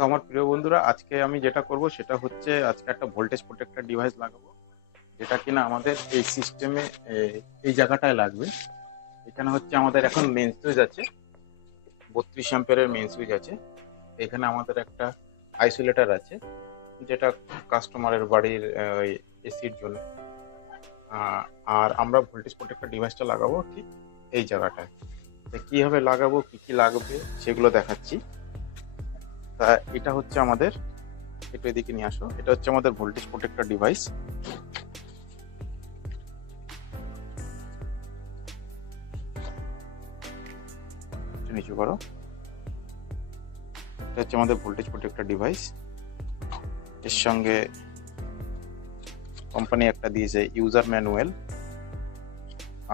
তো আমার প্রিয় বন্ধুরা, আজকে আমি যেটা করব সেটা হচ্ছে আজকে একটা ভোল্টেজ প্রোটেক্টর ডিভাইস লাগাবো, যেটা কিনা আমাদের এই সিস্টেমে এই জায়গাটায় লাগবে। এখানে হচ্ছে আমাদের এখন মেন সুইচ আছে, বত্রিশ অ্যাম্পিয়ারের মেন সুইচ আছে। এখানে আমাদের একটা আইসোলেটর আছে, যেটা কাস্টমারের বাড়ির এসির জন্য। আর আমরা ভোল্টেজ প্রোটেক্টর ডিভাইসটা লাগাবো ঠিক এই জায়গাটায়। কীভাবে লাগাবো, কি কি লাগবে সেগুলো দেখাচ্ছি। তা এটা হচ্ছে আমাদের, একটু এদিকে নিয়ে আসো। এটা হচ্ছে আমাদের ভোল্টেজ প্রোটেক্টর ডিভাইস নিচু করো। এটা হচ্ছে আমাদের ভোল্টেজ প্রোটেক্টর ডিভাইস এর সঙ্গে কোম্পানি একটা দিয়েছে ইউজার ম্যানুয়াল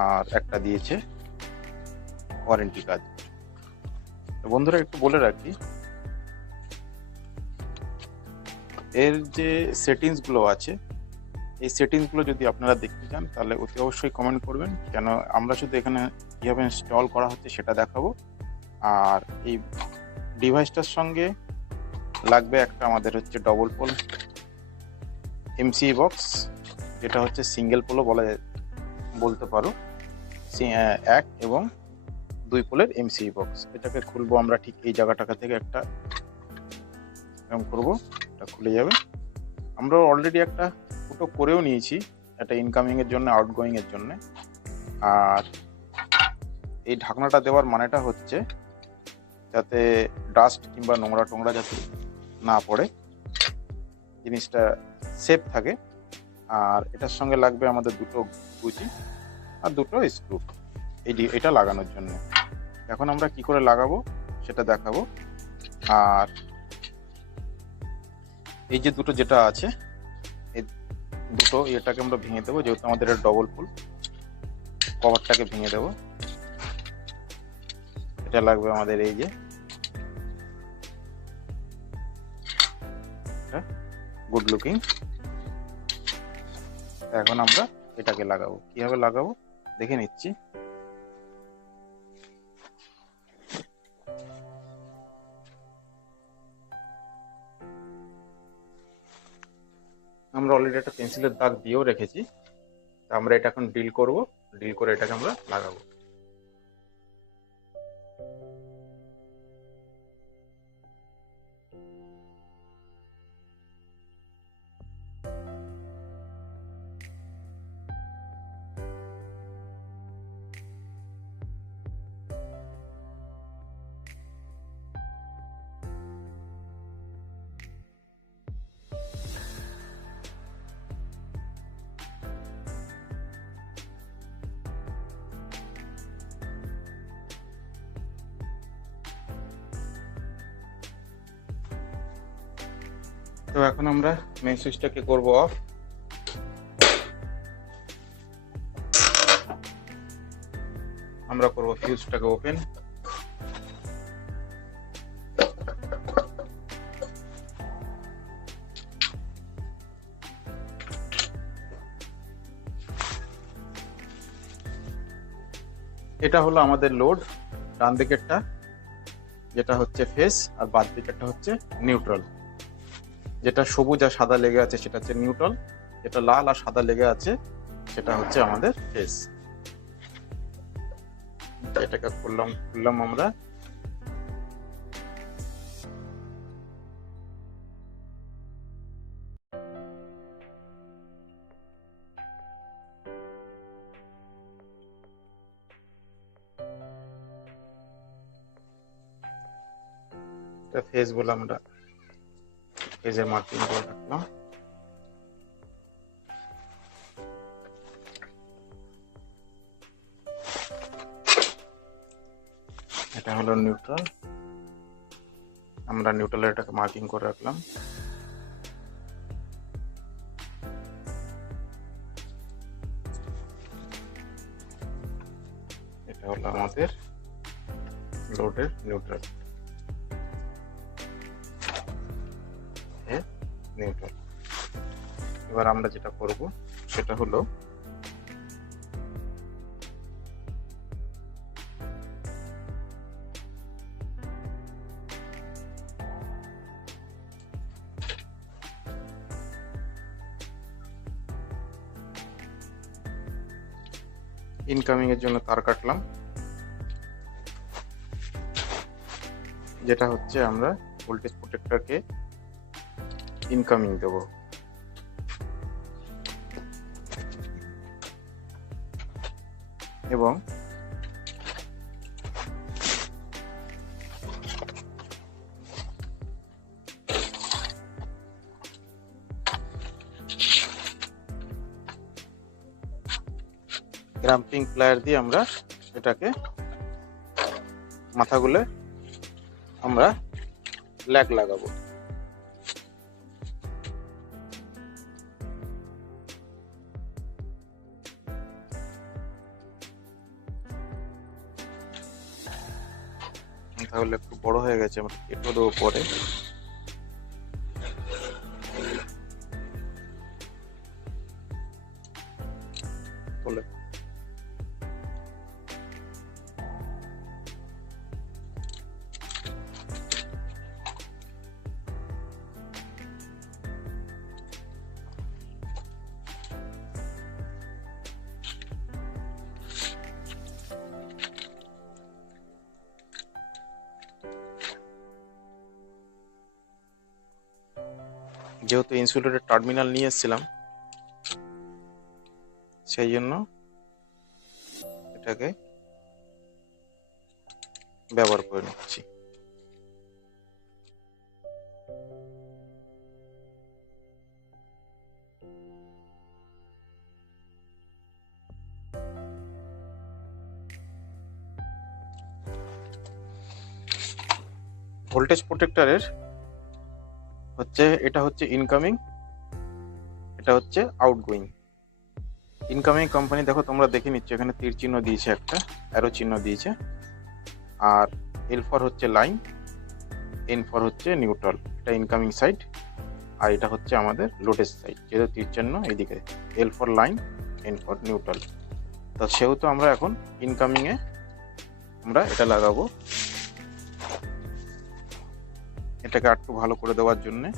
আর একটা দিয়েছে ওয়ারেন্টি কার্ড তো বন্ধুরা, একটু বলে রাখি এর যে সেটিংসগুলো আছে, এই সেটিংসগুলো যদি আপনারা দেখতে চান, তাহলে অতি অবশ্যই কমেন্ট করবেন। কেন, আমরা শুধু এখানে কীভাবে ইনস্টল করা হচ্ছে সেটা দেখাবো। আর এই ডিভাইসটার সঙ্গে লাগবে একটা আমাদের হচ্ছে ডবল পোল এমসি বক্স যেটা হচ্ছে সিঙ্গেল পোলও বলা বলতে পারো। এক এবং দুই পোলের এমসি বক্স এটাকে খুলবো আমরা ঠিক এই জায়গাটাকা থেকে একটা করব। খুলে যাবে। আমরা অলরেডি একটা ফুটো করেও নিয়েছি, একটা ইনকামিং এর জন্য আউটগোয়িং এর জন্য। আর এই ঢাকনাটা দেওয়ার মানেটা হচ্ছে যাতে ডাস্ট কিংবা নোংরা টোংরা যাতে না পড়ে, জিনিসটা সেফ থাকে। আর এটার সঙ্গে লাগবে আমাদের দুটো গুচি আর দুটো স্ক্রু এই এটা লাগানোর জন্য। এখন আমরা কি করে লাগাবো সেটা দেখাবো। আর এই যে দুটো যেটা আছে, এই দুটো এটাকে আমরা ভেঙে দেবো, যেহেতু আমাদের ডবল ফুল কভারটাকে ভেঙে দেবো। এটা লাগবে আমাদের এই যে। গুড লুকিং এখন আমরা এটাকে লাগাবো। কীভাবে লাগাবো? দেখে নিচ্ছি। আমরা অলরেডি একটা পেন্সিলের দাগ দিয়েও রেখেছি। তা আমরা এটা এখন ডিল করব। ডিল করে এটাকে আমরা লাগাবো। তো এখন আমরা মেন সুইচটাকে করব অফ আমরা করব ফিউজটাকে ওপেন এটা হলো আমাদের লোড ডান দিকেরটা, যেটা হচ্ছে ফেস আর বাদ দিকেরটা হচ্ছে নিউট্রাল যেটা সবুজ আর সাদা লেগে আছে সেটা হচ্ছে নিউট্রাল যেটা লাল আর সাদা লেগে আছে সেটা হচ্ছে আমাদের ফেস। এটাকে খুললাম খুললাম আমরা। ফেস বলে আমরা। ফেজের মার্কিং করে রাখলাম। এটা হলো নিউট্রাল। আমরা নিউট্রালের এটাকে মার্কিং করে রাখলাম। এটা হলো আমাদের লোডের নিউট্রাল। নিউটন এবার আমরা যেটা করব, সেটা হলো ইনকামিং এর জন্য তার কাটলাম, যেটা হচ্ছে আমরা ভোল্টেজ প্রোটেক্টরকে ইনকামিং দেবো এবং গ্রাম্পিং প্লায়ার দিয়ে আমরা এটাকে মাথাগুলো আমরা ল্যাগ লাগাবো। তাহলে একটু বড় হয়ে গেছে আমরা কেটে দেবো পরে যেহেতু ইনসুলেটেড টার্মিনাল নিয়ে এসেছিলাম সেই জন্য এটাকে ব্যবহার করে নিচ্ছি। ভোল্টেজ প্রোটেক্টরের হচ্ছে, এটা হচ্ছে ইনকামিং এটা হচ্ছে আউটগোয়িং ইনকামিং কোম্পানি দেখো তোমরা দেখে নিচ্ছ, এখানে তীর চিহ্ন দিয়েছে একটা অ্যারো চিহ্ন দিয়েছে। আর এল ফর হচ্ছে লাইন এন ফর হচ্ছে নিউট্রাল এটা ইনকামিং সাইড আর এটা হচ্ছে আমাদের লোডেজ সাইড যেহেতু তীর চিহ্ন এইদিকে। L for line N for neutral তো সেহেতু আমরা এখন ইনকামিংয়ে আমরা এটা লাগাবো। এটাকে আর একটু ভালো করে দেওয়ার জন্যে।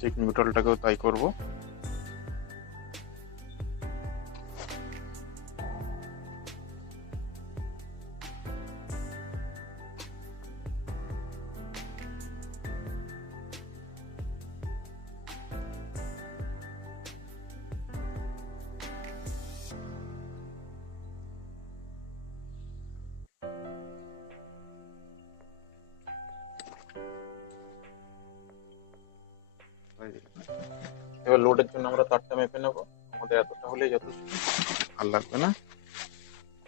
ঠিক নিউট্রালটাকেও তাই করব।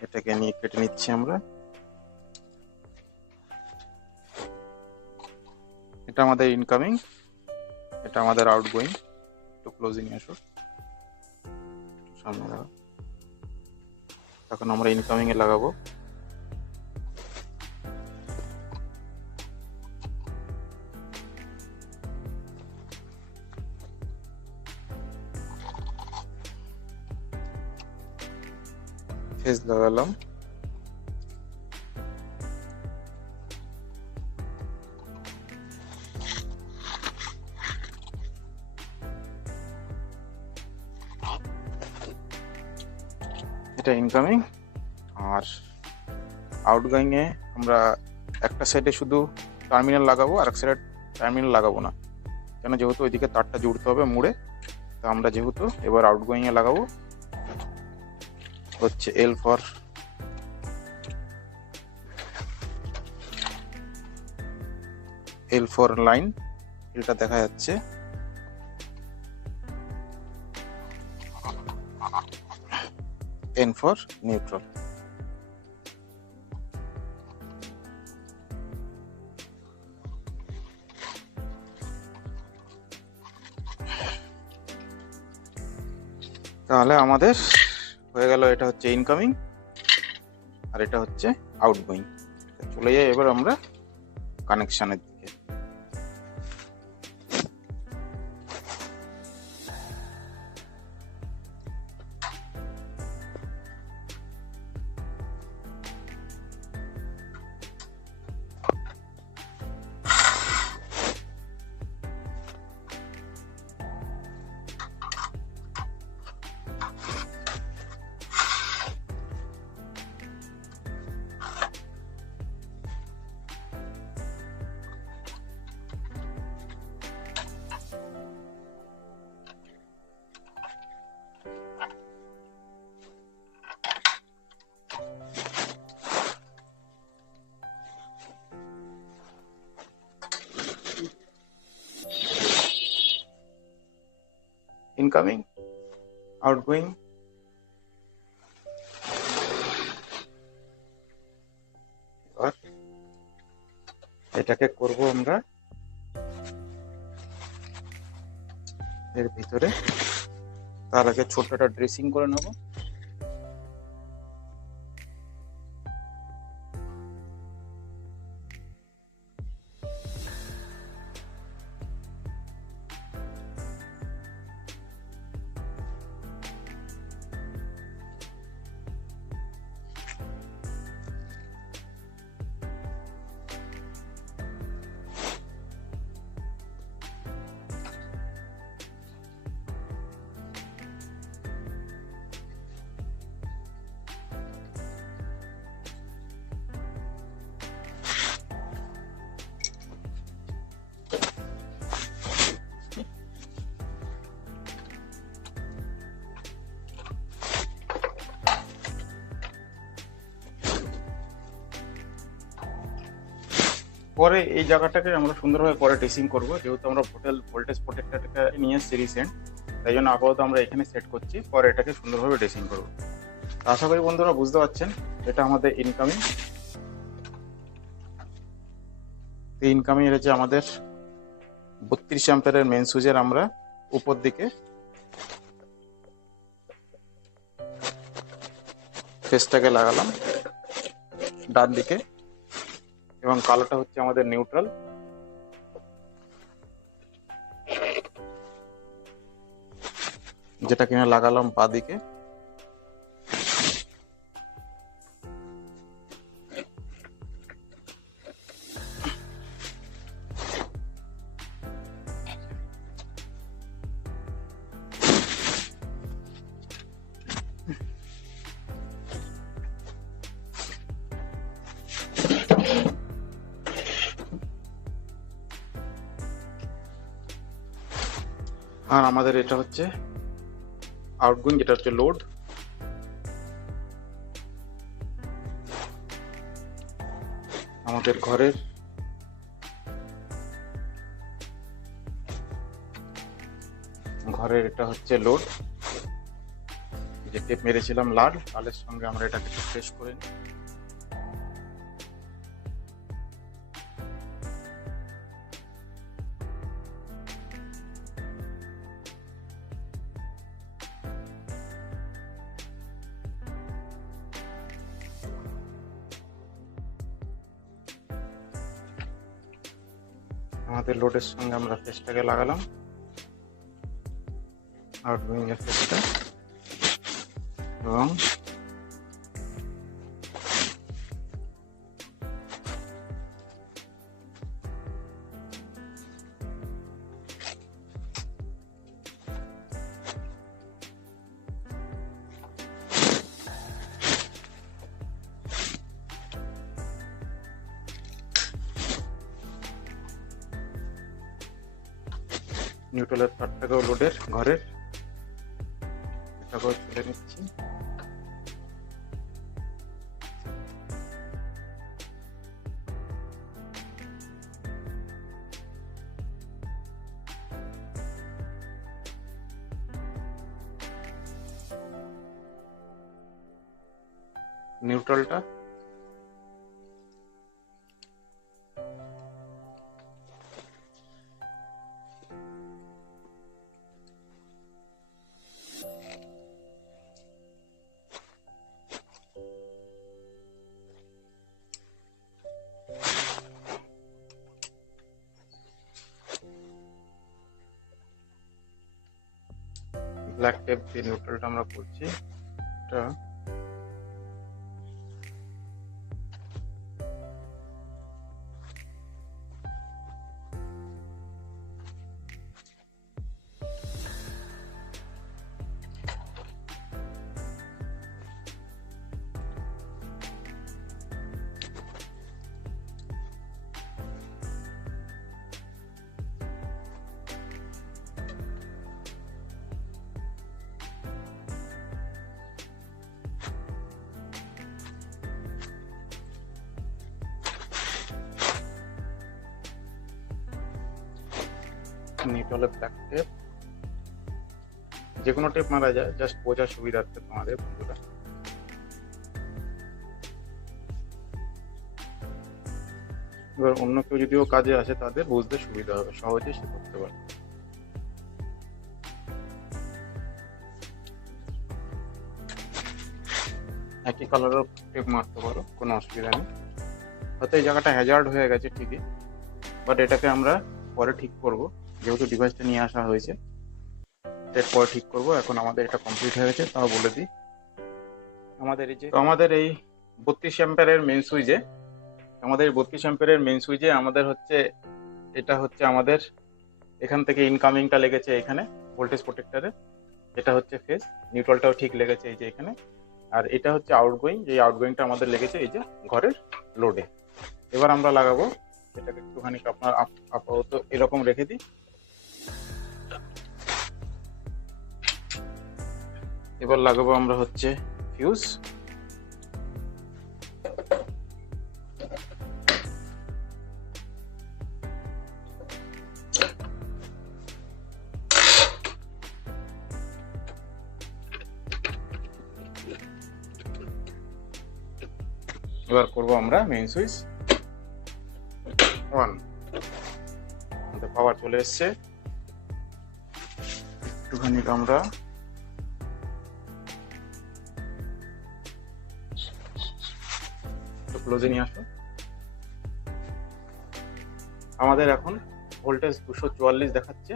এটাকে নিয়ে কেটে নিচ্ছি আমরা। এটা আমাদের ইনকামিং এটা আমাদের আউটগোয়িং একটু ক্লোজিং আসো। সামনে লাগাও এখন আমরা ইনকামিং এ লাগাবো। লাগালাম। এটা ইনকামিং আর আউটগোয়িং এ আমরা একটা সাইডে শুধু টার্মিনাল লাগাবো, আর এক সাইডে টার্মিনাল লাগাবো না। কেন যেহেতু ওইদিকে তারটা জুড়তে হবে মুড়ে, তো আমরা যেহেতু এবার আউটগোয়িং এ লাগাবো হচ্ছে L for L for line এটা দেখা যাচ্ছে। এন ফর নিউট্রাল তাহলে আমাদের হয়ে গেল, এটা হচ্ছে ইনকামিং আর এটা হচ্ছে আউটগোয়িং চলে যাই এবার আমরা কানেকশানের দিকে। Incoming outgoing? এটাকে করব আমরা। এর ভিতরে। তার আগে ছোট একটা ড্রেসিং করে নেব। পরে এই জায়গাটাকে আমরা সুন্দরভাবে পরে ড্রেসিং করব। যেহেতু আমরা ভোটেল ভোল্টেজ প্রোটেক্টরটাকে নিয়ে এসেছি রিসেন্ট তাই জন্য আপাতত আমরা এখানে সেট করছি, পরে এটাকে সুন্দরভাবে ড্রেসিং করব। আশা করি বন্ধুরা বুঝতে পারছেন, এটা আমাদের ইনকামিং এই ইনকামিং রয়েছে আমাদের বত্রিশ অ্যাম্পারের মেন সুইচের আমরা উপর দিকে ফেসটাকে লাগালাম, ডান দিকে। এবং কালোটা হচ্ছে আমাদের নিউট্রাল যেটা কিনা লাগালাম পা দিকে। আর আমাদের এটা হচ্ছে আউটগোয়িং যেটা হচ্ছে লোড আমাদের ঘরের ঘরের এটা হচ্ছে লোড যে টেপ মেরেছিলাম লাল, লালের সঙ্গে আমরা এটাকে ফ্রেশ করে নিই। আমাদের লোডের সঙ্গে আমরা ফেসটাকে লাগালাম। আউটগোয়িং এর ফেসটা এবং নিউট্রালের তারটাকেও লোডের ঘরের। এটাকেও তুলে নিচ্ছি। ব্ল্যাক টেপ দিয়ে নিউট্রালটা আমরা করছি। এটা নিউট্রালের ব্ল্যাক টেপ যে কোনো টেপ মারা যায় জাস্ট বোঝার সুবিধার্থে তোমাদের বন্ধুরা এবার অন্য কেউ যদিও কাজে আসে, তাদের বুঝতে সুবিধা হবে সহজে সে করতে পারবে। একই কালারও টেপ মারতে পারো, কোনো অসুবিধা নেই। হয়তো এই জায়গাটা হ্যাজার্ড হয়ে গেছে ঠিকই বাট এটাকে আমরা পরে ঠিক করব। যেহেতু ডিভাইসটা নিয়ে আসা হয়েছে এর পরে ঠিক করব, এখন আমাদের এটা কমপ্লিট হয়ে গেছে, তাও বলে দিই। আমাদের এই যে আমাদের এই বত্রিশ অ্যাম্পারের মেন সুইচে আমাদের বত্রিশ অ্যাম্পারের মেন সুইচে আমাদের হচ্ছে, এটা হচ্ছে আমাদের এখান থেকে ইনকামিংটা লেগেছে এখানে ভোল্টেজ প্রোটেক্টরে এটা হচ্ছে ফেস নিউট্রালটাও ঠিক লেগেছে এই যে এখানে। আর এটা হচ্ছে আউটগোয়িং এই আউটগোয়িংটা আমাদের লেগেছে এই যে ঘরের লোডে এবার আমরা লাগাবো, এটাকে একটুখানি আপনার আপ- আপাতত এরকম রেখে দিই। এবার লাগাবো আমরা হচ্ছে ফিউজ এবার করব আমরা মেইন সুইচ ওয়ান পাওয়ার চলে এসছে। একটুখানি আমরা ক্লোজে নিয়ে আসো। আমাদের এখন ভোল্টেজ দুশো চুয়াল্লিশ দেখাচ্ছে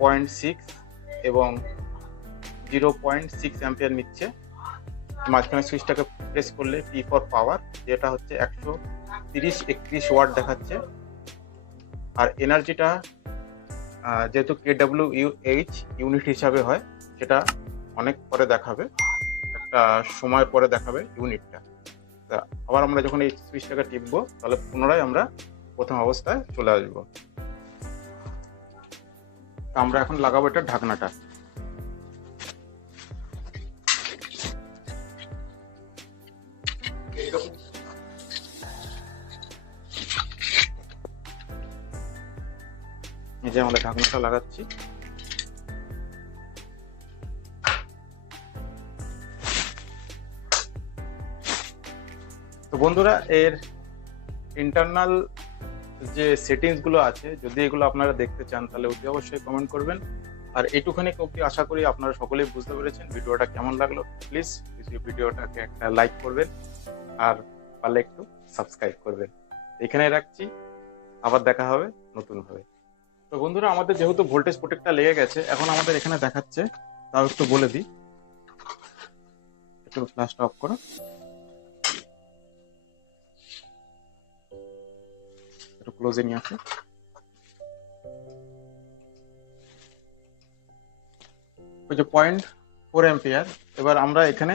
পয়েন্ট সিক্স এবং জিরো পয়েন্ট সিক্স অ্যাম্পিয়ার নিচ্ছে। মাঝখানে সুইচটাকে প্রেস করলে পি ফর পাওয়ার যেটা হচ্ছে একশো তিরিশ একত্রিশ ওয়াট দেখাচ্ছে। আর এনার্জিটা যেহেতু K W U H unit হিসাবে হয়, সেটা অনেক পরে দেখাবে। একটা সময় পরে দেখাবে ইউনিটটা তা আবার আমরা যখন এই সুইচটাকে টিপবো, তাহলে পুনরায় আমরা প্রথম অবস্থায় চলে আসব। আমরা এখন লাগাবো এটা ঢাকনাটা। এই যে আমাদের ঢাকনাটা লাগাচ্ছি। বন্ধুরা, এর ইন্টারনাল যে সেটিংসগুলো আছে, যদি এগুলো আপনারা দেখতে চান, তাহলে অতি অবশ্যই কমেন্ট করবেন। আর এইটুখানি অব্দি আশা করি আপনারা সকলেই বুঝতে পেরেছেন ভিডিওটা কেমন লাগল। প্লিজ ভিডিওটাকে একটা লাইক করবেন আর পারলে একটু সাবস্ক্রাইব করবেন। এখানে রাখছি। আবার দেখা হবে নতুন ভাবে তো বন্ধুরা, আমাদের যেহেতু ভোল্টেজ প্রোটেক্টটা লেগে গেছে, এখন আমাদের এখানে দেখাচ্ছে, তাও একটু বলে দিই। একটু ফ্ল্যাশটা অফ করো। একটু ক্লোজে নিয়ে আসো। ওই যে পয়েন্ট ফোর এম্পিয়ার এবার আমরা এখানে,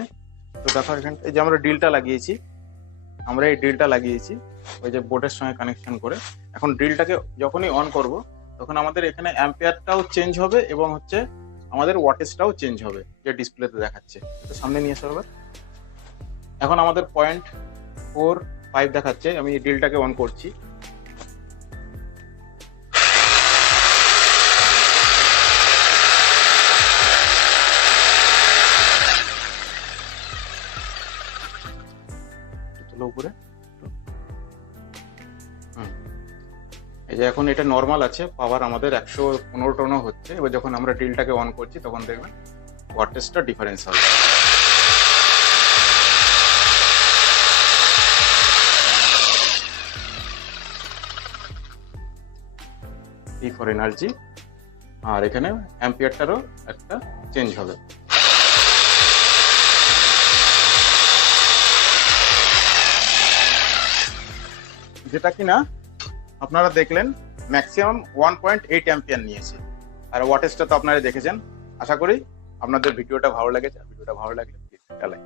তো দেখো এখানে, এই যে আমরা ড্রিলটা লাগিয়েছি, আমরা এই ড্রিলটা লাগিয়েছি, ওই যে বোর্ডের সঙ্গে কানেকশন করে। এখন ড্রিলটাকে যখনই অন করব, তখন আমাদের এখানে অ্যাম্পিয়ারটাও চেঞ্জ হবে এবং হচ্ছে আমাদের ওয়াটেজটাও চেঞ্জ হবে, যে ডিসপ্লেতে দেখাচ্ছে। তো সামনে নিয়ে এসো এখন আমাদের পয়েন্ট ফোর ফাইভ দেখাচ্ছে, আমি ড্রিলটাকে অন করছি। এই যে এখন এটা নর্মাল আছে পাওয়ার আমাদের একশো পনেরো টনও হচ্ছে। এবার যখন আমরা ড্রিলটাকে অন করছি, তখন দেখবেন ওয়াটেজটা ডিফারেন্স হবে। ফর এনার্জি আর এখানে অ্যাম্পিয়ারটারও একটা চেঞ্জ হবে। যেটা কিনা আপনারা দেখলেন maximum one point eight ampere নিয়েছে। আর ওয়াটেজটা তো আপনারা দেখেছেন। আশা করি আপনাদের ভিডিওটা ভালো লেগেছে। ভিডিওটা ভালো লাগলে লাইক